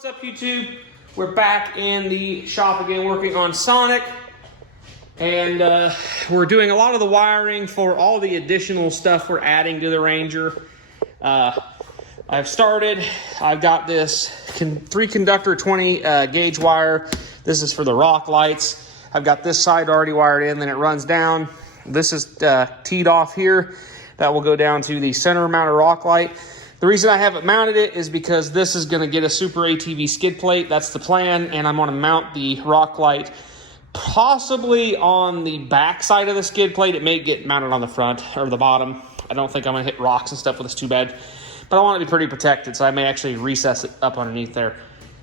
What's up, YouTube? We're back in the shop again working on Sonic, and we're doing a lot of the wiring for all the additional stuff we're adding to the Ranger. I've got this 3 conductor 20 gauge wire. This is for the rock lights. I've got this side already wired in, then it runs down. This is teed off here. That will go down to the center mounted rock light. The reason I haven't mounted it is because this is going to get a Super ATV skid plate. That's the plan, and I'm going to mount the rock light possibly on the back side of the skid plate. It may get mounted on the front or the bottom. I don't think I'm going to hit rocks and stuff with this too bad, but I want it to be pretty protected, so I may actually recess it up underneath there.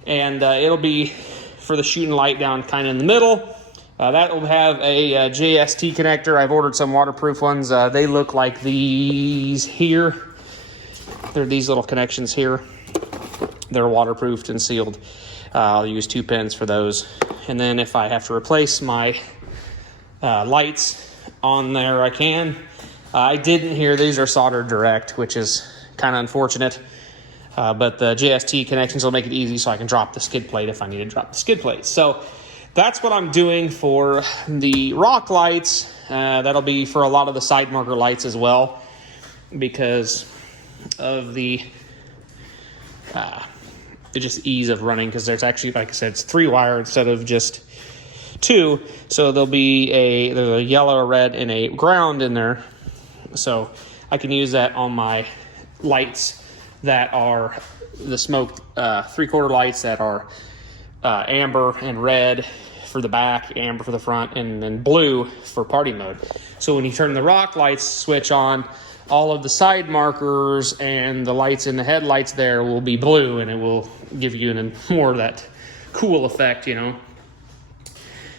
And it'll be for the shooting light down kind of in the middle. That will have a JST connector. I've ordered some waterproof ones. They look like these here. They're these little connections here. They're waterproofed and sealed. I'll use 2 pins for those. And then if I have to replace my lights on there, I can. I didn't here. These are soldered direct, which is kind of unfortunate. But the JST connections will make it easy so I can drop the skid plate if I need to drop the skid plate. So that's what I'm doing for the rock lights. That'll be for a lot of the side marker lights as well, because of the just ease of running, because there's actually, like I said, it's 3 wire instead of just 2. So there'll be there's a yellow, a red, and a ground in there. So I can use that on my lights that are the smoked 3/4 lights that are amber and red for the back, amber for the front, and then blue for party mode. So when you turn the rock lights switch on, all of the side markers and the lights in the headlights there will be blue, and it will give you more of that cool effect, you know.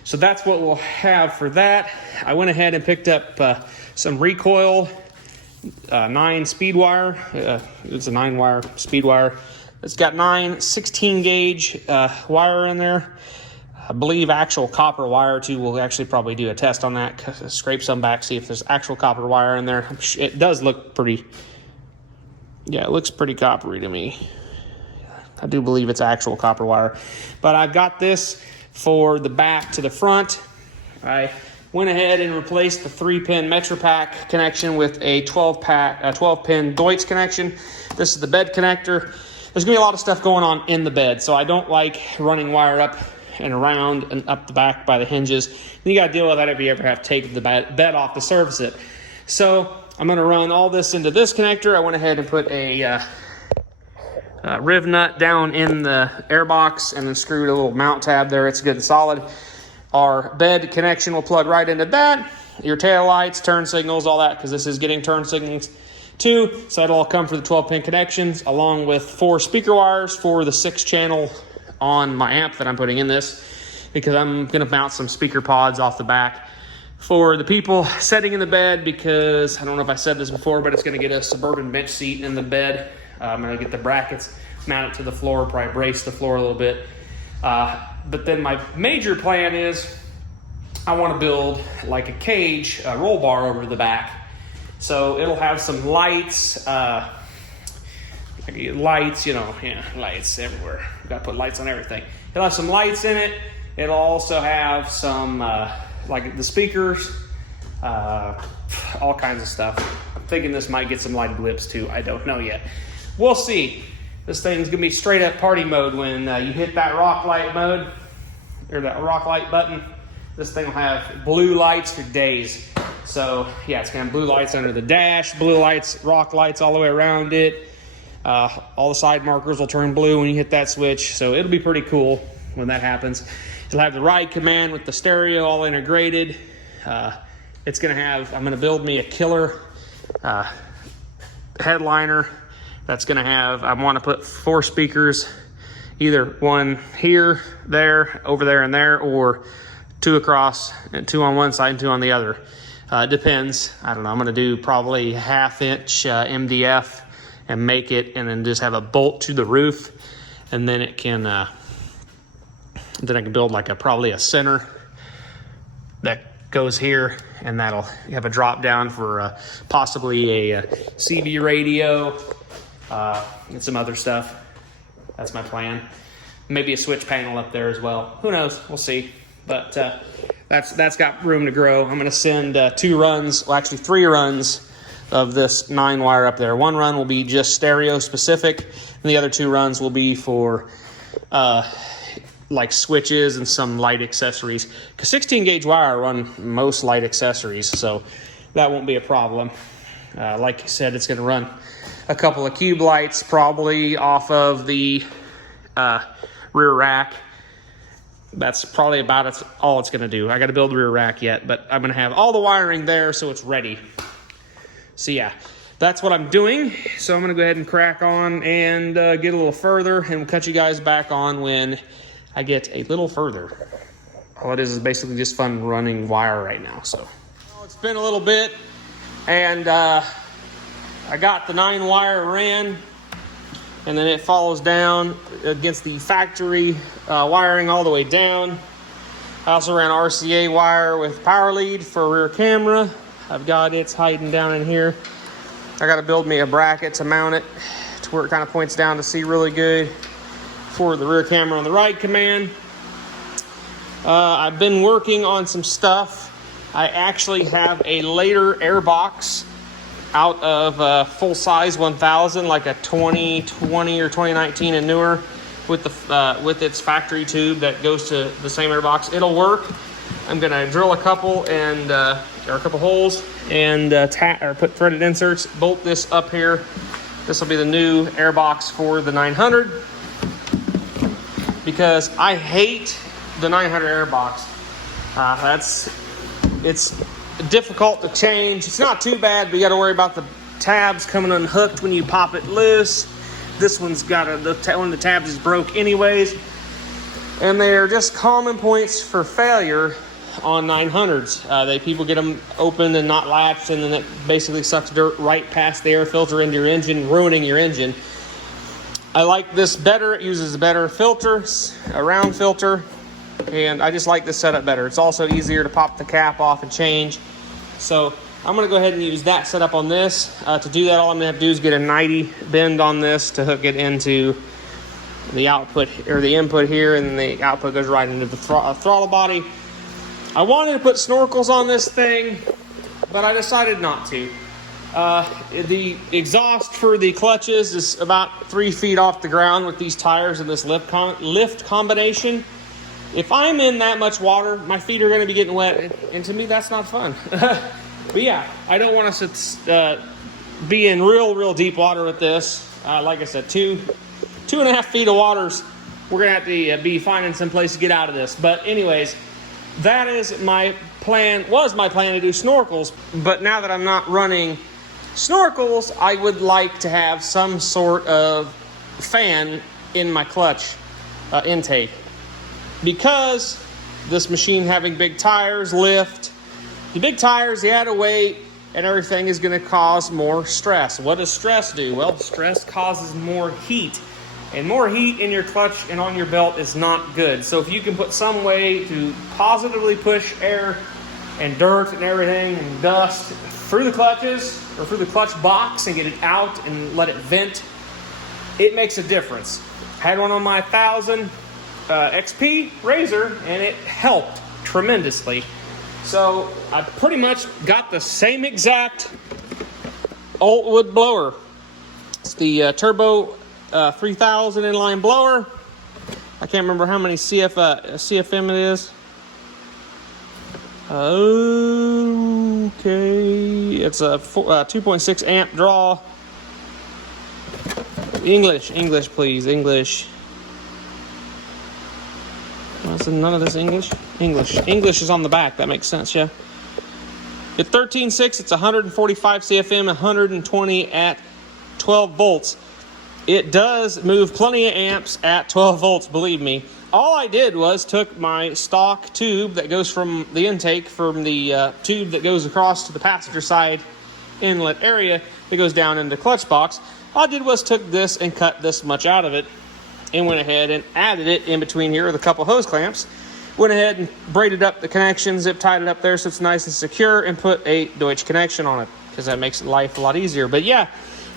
So that's what we'll have for that. I went ahead and picked up some recoil 9 speed wire. It's a 9 wire speed wire. It's got 9 16 gauge wire in there. I believe actual copper wire too. We'll actually probably do a test on that, scrape some back, see if there's actual copper wire in there. It does look pretty, yeah, it looks pretty coppery to me. I do believe it's actual copper wire. But I've got this for the back to the front. I went ahead and replaced the 3-pin MetroPack connection with a 12-pin Deutsch connection. This is the bed connector. There's gonna be a lot of stuff going on in the bed, so I don't like running wire up and around and up the back by the hinges. And you gotta deal with that if you ever have to take the bed off to service it. So I'm gonna run all this into this connector. I went ahead and put a riv nut down in the air box and then screwed a little mount tab there. It's good and solid. Our bed connection will plug right into that. Your tail lights, turn signals, all that, because this is getting turn signals too. So that'll all come for the 12-pin connections, along with 4 speaker wires for the 6-channel on my amp that I'm putting in this, because I'm going to mount some speaker pods off the back for the people sitting in the bed, because I don't know if I said this before, but it's going to get a Suburban bench seat in the bed. I'm going to get the brackets mounted to the floor, probably brace the floor a little bit. But then my major plan is I want to build like a cage, a roll bar over the back. So it'll have some lights, lights, you know, yeah, lights everywhere. We've got to put lights on everything. It'll have some lights in it. It'll also have some, like the speakers, all kinds of stuff. I'm thinking this might get some lighted lips too. I don't know yet. We'll see. This thing's gonna be straight up party mode when you hit that rock light mode, or that rock light button. This thing will have blue lights for days. So yeah, it's gonna have blue lights under the dash, blue lights, rock lights all the way around it. All the side markers will turn blue when you hit that switch. So it'll be pretty cool when that happens. It'll have the ride command with the stereo all integrated. It's gonna have, I'm gonna build me a killer headliner. That's gonna have, I wanna put 4 speakers, either one here, there, over there, and there, or 2 across, and 2 on one side and 2 on the other. It depends. I don't know. I'm going to do probably 1/2-inch MDF and make it, and then just have a bolt to the roof, and then it can. Then I can build like probably a center that goes here, and that'll have a drop down for possibly a CB radio and some other stuff. That's my plan. maybe a switch panel up there as well. Who knows? We'll see. But that's got room to grow. I'm going to send 2 runs, well, actually 3 runs of this 9-wire up there. 1 run will be just stereo specific, and the other 2 runs will be for like switches and some light accessories. Because 16-gauge wire run most light accessories, so that won't be a problem. Like you said, it's going to run a couple of cube lights, probably off of the rear rack. That's probably about all it's going to do. I got to build the rear rack yet, but I'm going to have all the wiring there so it's ready. So yeah, that's what I'm doing. So I'm going to go ahead and crack on and get a little further, and we'll cut you guys back on when I get a little further. All it is basically just fun running wire right now. So well, it's been a little bit, and I got the 9-wire ran, and then it follows down against the factory wiring all the way down. I also ran RCA wire with power lead for rear camera. I've got it's hiding down in here. I got to build me a bracket to mount it to where it kind of points down to see really good for the rear camera on the ride command. I've been working on some stuff. I actually have a later air box out of full size 1000, like a 2020 or 2019 and newer, with the with its factory tube that goes to the same air box. It'll work. I'm gonna drill a couple and or a couple holes and put threaded inserts, bolt this up here. This will be the new air box for the 900, because I hate the 900 air box. It's difficult to change. It's not too bad, but you got to worry about the tabs coming unhooked when you pop it loose. This one's got one of the tabs is broke anyways, and they're just common points for failure on 900s. People get them open and not latched, and then it basically sucks dirt right past the air filter into your engine, ruining your engine. I like this better. It uses a better filter, a round filter, and I just like this setup better. It's also easier to pop the cap off and change. So I'm going to go ahead and use that setup on this. To do that, all I'm going to have to do is get a 90 bend on this to hook it into the output, or the input here, and the output goes right into the throttle body. I wanted to put snorkels on this thing, but I decided not to. The exhaust for the clutches is about 3 feet off the ground with these tires and this lift combination. If I'm in that much water, my feet are going to be getting wet, and to me, that's not fun. But yeah, I don't want us to be in real deep water with this. Like I said, 2.5 feet of waters. We're going to have to be finding some place to get out of this. But anyways, that is my plan. Was my plan to do snorkels, but now that I'm not running snorkels, I would like to have some sort of fan in my clutch intake. Because this machine having big tires, lift, the big tires, the added weight, and everything is going to cause more stress. What does stress do? Well, stress causes more heat. And more heat in your clutch and on your belt is not good. So if you can put some way to positively push air and dirt and everything and dust through the clutches or through the clutch box and get it out and let it vent, it makes a difference. I had one on my 1000 XP Razor, and it helped tremendously. So I pretty much got the same exact Oldwood blower. It's the Turbo 3000 inline blower. I can't remember how many CFM it is. Okay, it's a 2.6 amp draw. English, please, English. None of this English? English is on the back. That makes sense, yeah. At 13.6, it's 145 CFM, 120 at 12 volts. It does move plenty of amps at 12 volts, believe me. All I did was took my stock tube that goes from the intake, from the tube that goes across to the passenger side inlet area that goes down into the clutch box. All I did was took this and cut this much out of it, and went ahead and added it in between here with a couple hose clamps. Went ahead and braided up the connection, zip tied it up there so it's nice and secure, and put a Deutsch connection on it, because that makes life a lot easier. But yeah,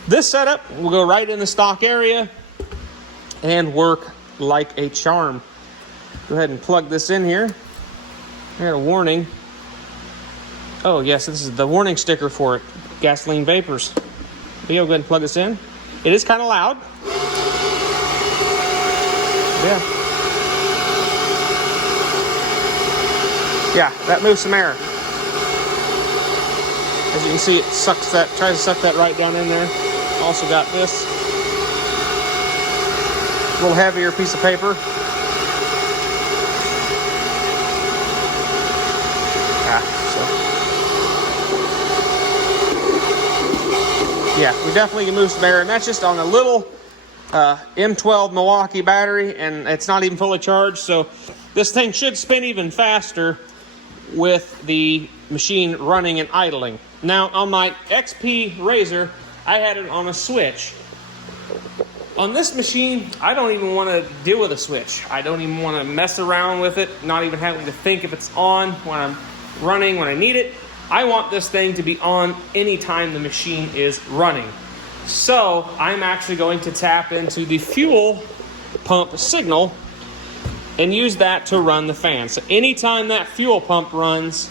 this setup will go right in the stock area and work like a charm. Go ahead and plug this in here. I got a warning. Oh yes, this is the warning sticker for it. Gasoline vapors. Go ahead and plug this in. It is kind of loud. Yeah, that moves some air. As you can see, it sucks that, tries to suck that right down in there. Also got this a little heavier piece of paper. Yeah, we definitely can move some air, and that's just on a little M12 Milwaukee battery, and it's not even fully charged, so this thing should spin even faster with the machine running and idling. Now, on my XP Razor, I had it on a switch. On this machine, I don't even want to deal with a switch. I don't even want to mess around with it, not even having to think if it's on when I'm running, when I need it. I want this thing to be on anytime the machine is running. So I'm actually going to tap into the fuel pump signal and use that to run the fan. So anytime that fuel pump runs,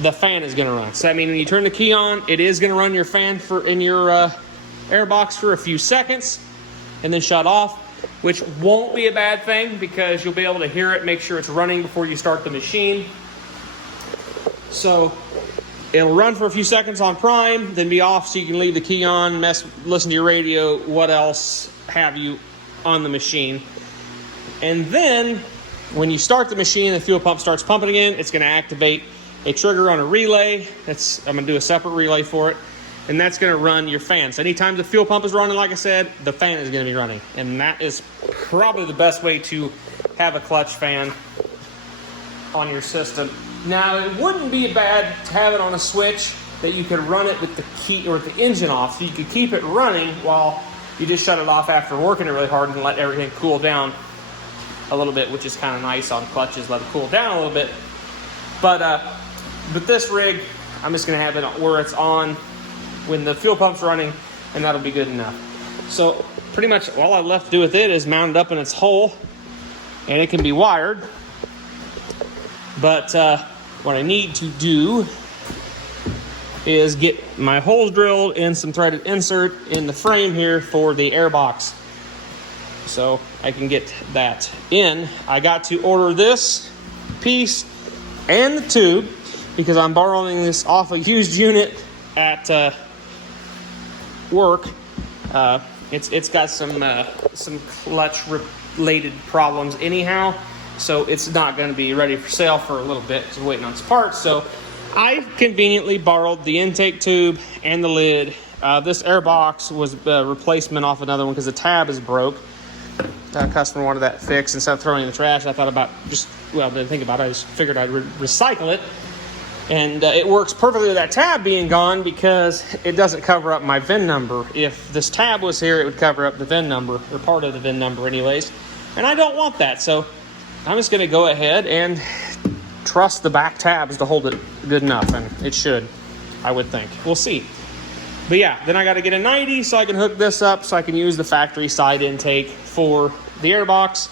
the fan is going to run. So I mean, when you turn the key on, it is going to run your fan in your air box for a few seconds and then shut off, which won't be a bad thing because you'll be able to hear it, make sure it's running before you start the machine. So it'll run for a few seconds on prime, then be off so you can leave the key on, listen to your radio, what else have you on the machine. And then when you start the machine, the fuel pump starts pumping again, it's going to activate a trigger on a relay. I'm going to do a separate relay for it, and that's going to run your fan. So anytime the fuel pump is running, like I said, the fan is going to be running. And that is probably the best way to have a clutch fan on your system. Now, it wouldn't be bad to have it on a switch that you could run it with the key or the engine off, so you could keep it running while you just shut it off after working it really hard and let everything cool down a little bit, which is kind of nice on clutches, let it cool down a little bit. But with this rig, I'm just going to have it where it's on when the fuel pump's running, and that'll be good enough. So pretty much all I left to do with it is mount it up in its hole, and it can be wired. But what I need to do is get my holes drilled and some threaded insert in the frame here for the air box, so I can get that in. I got to order this piece and the tube because I'm borrowing this off a used unit at work. It's got some clutch related problems anyhow, so it's not going to be ready for sale for a little bit because we're waiting on its parts. So I conveniently borrowed the intake tube and the lid. This air box was a replacement off another one because the tab is broke. Customer wanted that fixed. Instead of throwing it in the trash, I thought about didn't think about it. I just figured I'd recycle it. And it works perfectly with that tab being gone because it doesn't cover up my VIN number. If this tab was here, it would cover up the VIN number, or part of the VIN number anyways. And I don't want that, so I'm just going to go ahead and trust the back tabs to hold it good enough, and it should, I would think. We'll see. But yeah, then I got to get a 90 so I can hook this up so I can use the factory side intake for the airbox,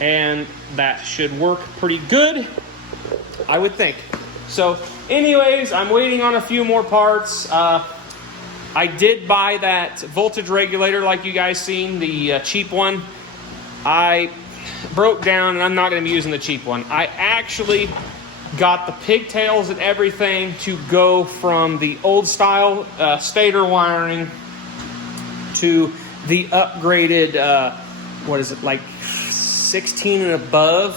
and that should work pretty good, I would think. So anyways, I'm waiting on a few more parts. I did buy that voltage regulator like you guys seen, the cheap one. I broke down, and I'm not going to be using the cheap one. I actually got the pigtails and everything to go from the old style stator wiring to the upgraded, like 16 and above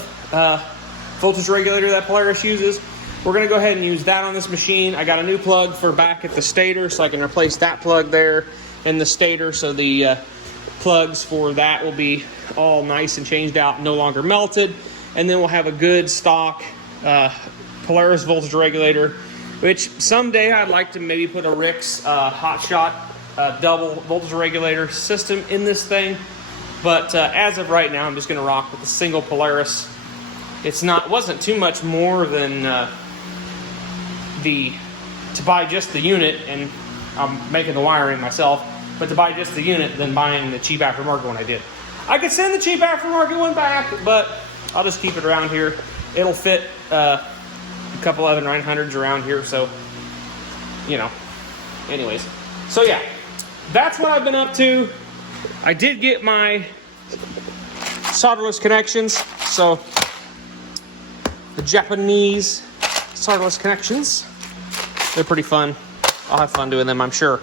voltage regulator that Polaris uses. We're going to go ahead and use that on this machine. I got a new plug for back at the stator, so I can replace that plug there in the stator, so the plugs for that will be all nice and changed out, no longer melted. And then we'll have a good stock Polaris voltage regulator, which someday I'd like to maybe put a Rick's Hotshot double voltage regulator system in this thing. But as of right now, I'm just going to rock with the single Polaris. It wasn't too much more than to buy just the unit, and I'm making the wiring myself, but to buy just the unit than buying the cheap aftermarket one I did. I could send the cheap aftermarket one back, but I'll just keep it around here. It'll fit a couple other 900s around here, so, you know. Anyways, so yeah, that's what I've been up to. I did get my solderless connections, so the Japanese solderless connections, they're pretty fun. I'll have fun doing them, I'm sure.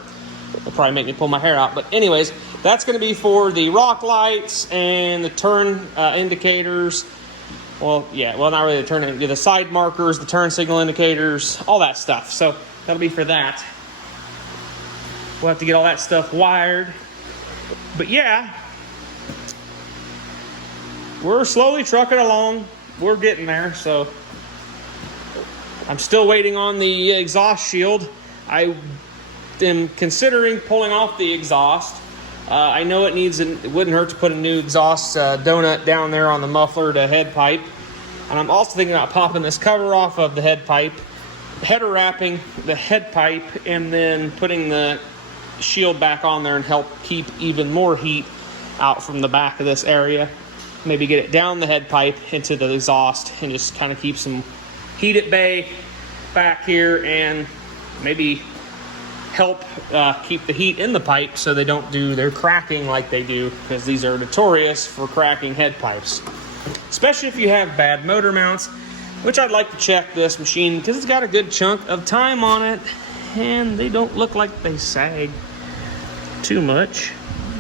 They'll probably make me pull my hair out, but anyways, that's going to be for the rock lights and the turn indicators. Well, yeah, well, not really the turn, the side markers, the turn signal indicators, all that stuff. So that'll be for that. We'll have to get all that stuff wired. But yeah, we're slowly trucking along. We're getting there. So I'm still waiting on the exhaust shield. I am considering pulling off the exhaust. I know it wouldn't hurt to put a new exhaust donut down there on the muffler to head pipe. And I'm also thinking about popping this cover off of the head pipe, header wrapping the head pipe, and then putting the shield back on there and help keep even more heat out from the back of this area. Maybe get it down the head pipe into the exhaust and just kind of keep some heat at bay back here, and maybe help keep the heat in the pipe so they don't do their cracking like they do, because these are notorious for cracking head pipes, especially if you have bad motor mounts, which I'd like to check this machine because it's got a good chunk of time on it and they don't look like they sag too much.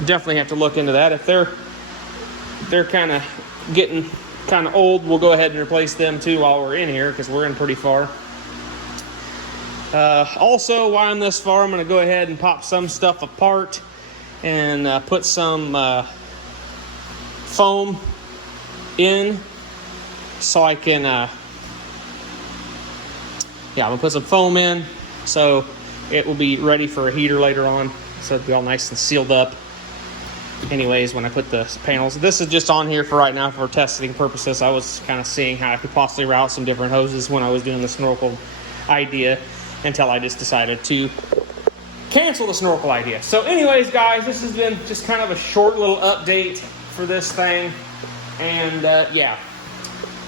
Definitely have to look into that. If they're kind of getting kind of old, we'll go ahead and replace them too while we're in here, because we're in pretty far. Also, while I'm this far, I'm going to go ahead and pop some stuff apart and put some foam in, so I can, I'm going to put some foam in so it will be ready for a heater later on, so it'll be all nice and sealed up. Anyways, when I put the panels, this is just on here for right now for testing purposes. I was kind of seeing how I could possibly route some different hoses when I was doing the snorkel idea, until I just decided to cancel the snorkel idea. So anyways, guys, this has been just kind of a short little update for this thing. And yeah,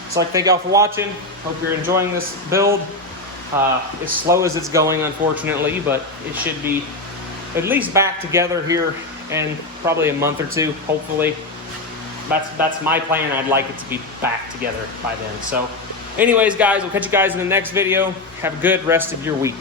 so like, thank y'all for watching. Hope you're enjoying this build. As slow as it's going, unfortunately, but it should be at least back together here in probably a month or two, hopefully. That's my plan. I'd like it to be back together by then. So anyways, guys, we'll catch you guys in the next video. Have a good rest of your week.